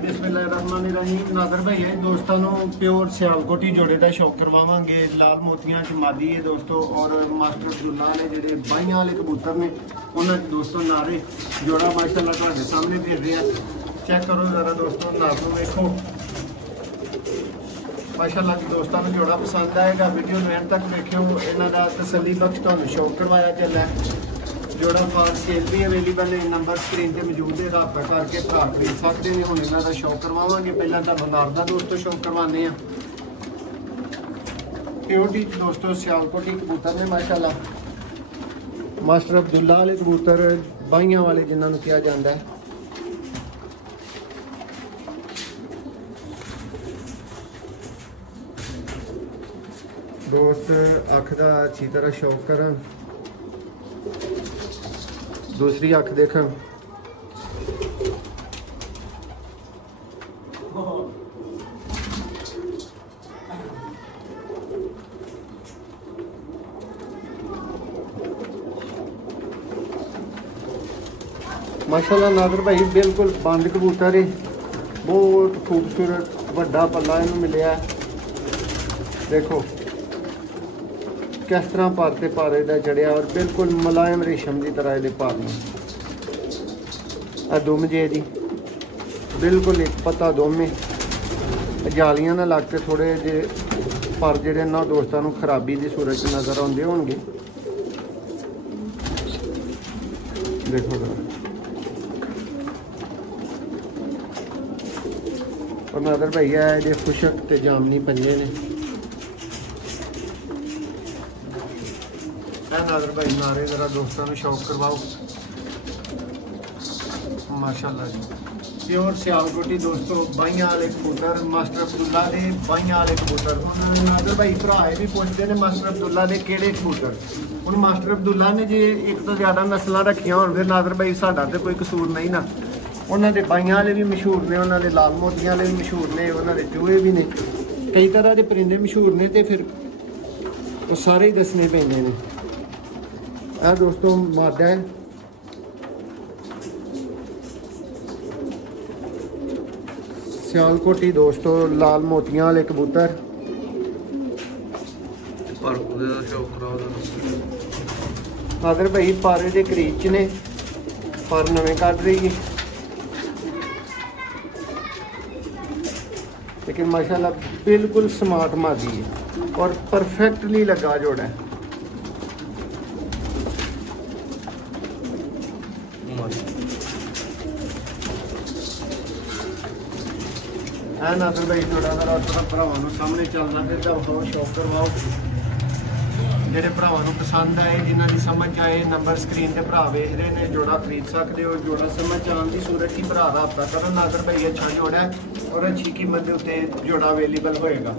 बिस्मिल्लाहिर्रहमानिर्रहीम। नादर भाई है दोस्तों प्योर सियालकोटी जोड़े का शौक करवावांगे। लाल मोतियां च मादी है दोस्तों और मास्टर अब्दुल्ला ने जेडे बाइयां वाले कबूतर ने उन्होंने दोस्तों नारे जोड़ा माशाल्लाह तुहाडे सामने फिर रहा। चेक करो जरा दोस्तों, नार नूं वेखो माशाल्लाह दोस्तों को जोड़ा पसंद आएगा। वीडियो में एंड तक देखियो। इन्हां दा तसल्ली बख्श तुहानूं शौक करवाया चला जोड़ा फार सेल भी अवेलेबल है। नंबर स्क्रीन पर मौजूद है, रब्ता करके भरा खरीद सकते हैं। हम इन्हों का शौक करवावांगे। पहला तो नार का दोस्तों शौक करवाने प्योरिटी दोस्तों सियालकोटी कबूतर ने माशाल्लाह। मास्टर अब्दुल्ला वाले कबूतर बाइयां वाले जिन्होंने कहा जाता है। दोस्त अख का अच्छी तरह शौक करन, दूसरी अख देखन। माशाल्लाह नादर भाई बिल्कुल बंद कबूतर है, बहुत खूबसूरत बड़ा पल्ला इन्हें मिले। देखो किस तरह पर ते पर चढ़िया और बिल्कुल मुलायम रेशम की तरह ये पर दुम जे जी बिल्कुल एक पता दुम है। जालियां ना लग के थोड़े जे पर जेडे ना दोस्तों को खराबी की सूरत च नज़र आते होंगे। देखो और नादर भैया ये खुशक ते जामनी पंजे ने। नादर भाई नारे जरा दोस्तों को शौक करवाओ माशाल्लाह जी। प्योर सियालकोटी दोस्तों बाइयां वाले कबूतर मास्टर अब्दुल्ला के बाइयां वाले कबूतर। उन्होंने नादर भाई भरा भी पूछते हैं मास्टर अब्दुल्ला के किहड़े कबूतर। हुण मास्टर अब्दुल्ला ने जे एक तो ज़्यादा नस्लां रखियां होण फिर नादर भाई साडा ते कोई कसूर नहीं ना। उन्होंने बाइयां वाले भी मशहूर ने, उन्होंने लाल मोतियां वाले भी मशहूर ने, उन्होंने चूहे भी ने, कई तरह के परिंदे मशहूर ने तो फिर वो सारे ही दसने पैंदे ने। यह दोस्तों मादा है सियालकोटी दोस्तों लाल मोतियां वाले कबूतर। नादर भाई पारे के करीब च ने, पर नवे कट रही है लेकिन माशाल्लाह बिल्कुल स्मार्ट मादी है और परफेक्टली लगा जोड़ा है। नादर भाई थोड़ा जरा थोड़ा भरावां सामने चलना फिर दिखाओ शौक करवाओ। जेडे भरावां पसंद आए जिन्हों की समझ आए नंबर स्क्रीन पर भरा वेख रहे हैं, जोड़ा खरीद सकते हो। जोड़ा समझ आने की सूरत ही भरा रब्ता करो। नादर भाई अच्छा जोड़ा है और अच्छी कीमत के उत्ते जोड़ा अवेलेबल होएगा।